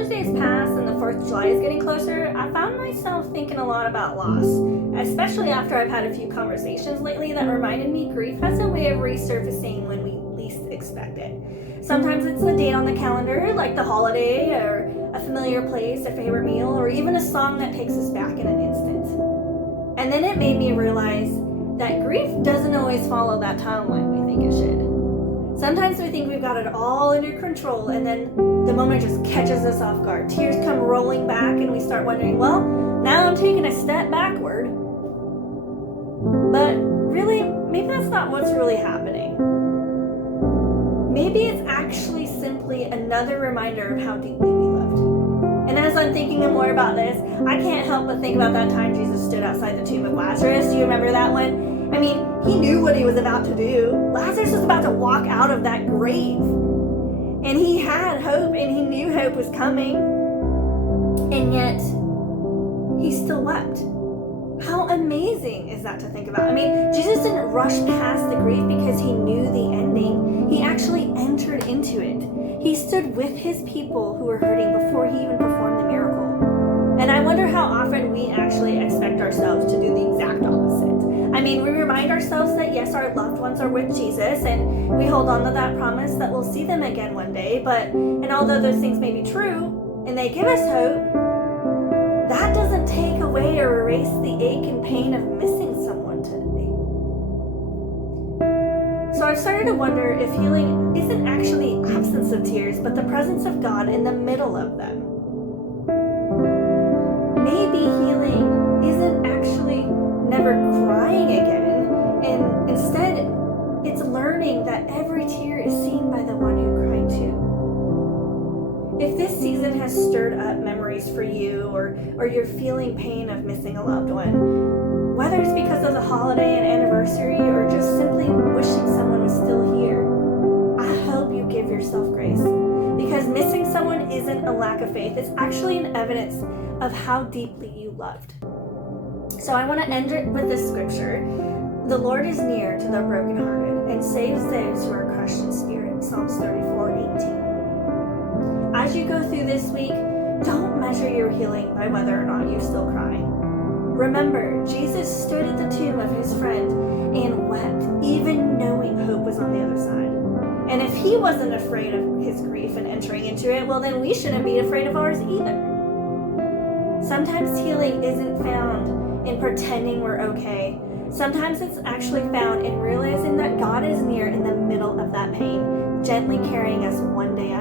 Father's Day has passed and the 4th of July is getting closer, I found myself thinking a lot about loss, especially after I've had a few conversations lately that reminded me grief has a way of resurfacing when we least expect it. Sometimes it's a date on the calendar, like the holiday, or a familiar place, a favorite meal, or even a song that takes us back in an instant. And then it made me realize that grief doesn't always follow that timeline we think it should. Sometimes we think we've got it all under control, and then the moment just catches us off guard. Tears come rolling back, and we start wondering, well, now I'm taking a step backward. But really, maybe that's not what's really happening. Maybe it's actually simply another reminder of how deeply we loved. And as I'm thinking more about this, I can't help but think about that time Jesus stood outside the tomb of Lazarus. Do you remember that one? I mean, he knew what he was about to do. Lazarus was about to walk out of that grave. And he had hope, and he knew hope was coming. And yet, he still wept. How amazing is that to think about? I mean, Jesus didn't rush past the grief because he knew the ending. He actually entered into it. He stood with his people who were hurting before he even performed the miracle. And I wonder how often we actually expect ourselves to do the exact opposite. I mean, we remind ourselves that yes, our loved ones are with Jesus, and we hold on to that promise that we'll see them again one day. And although those things may be true, and they give us hope, that doesn't take away or erase the ache and pain of missing someone today. So I've started to wonder if healing isn't actually absence of tears, but the presence of God in the middle of them. Maybe healing isn't actually never crying again, and instead it's learning that every tear is seen by the one who cried too. If this season has stirred up memories for you, or you're feeling pain of missing a loved one, whether it's because of the holiday and anniversary or just simply wishing someone was still here, I hope you give yourself grace, because missing someone isn't a lack of faith. It's actually an evidence of how deeply you loved. So I want to end it with this scripture. The Lord is near to the brokenhearted and saves those who are crushed in spirit. Psalms 34:18. As you go through this week, don't measure your healing by whether or not you still cry. Remember, Jesus stood at the tomb of his friend and wept, even knowing hope was on the other side. And if he wasn't afraid of his grief and entering into it, well, then we shouldn't be afraid of ours either. Sometimes healing isn't found in pretending we're okay. Sometimes it's actually found in realizing that God is near in the middle of that pain, gently carrying us one day at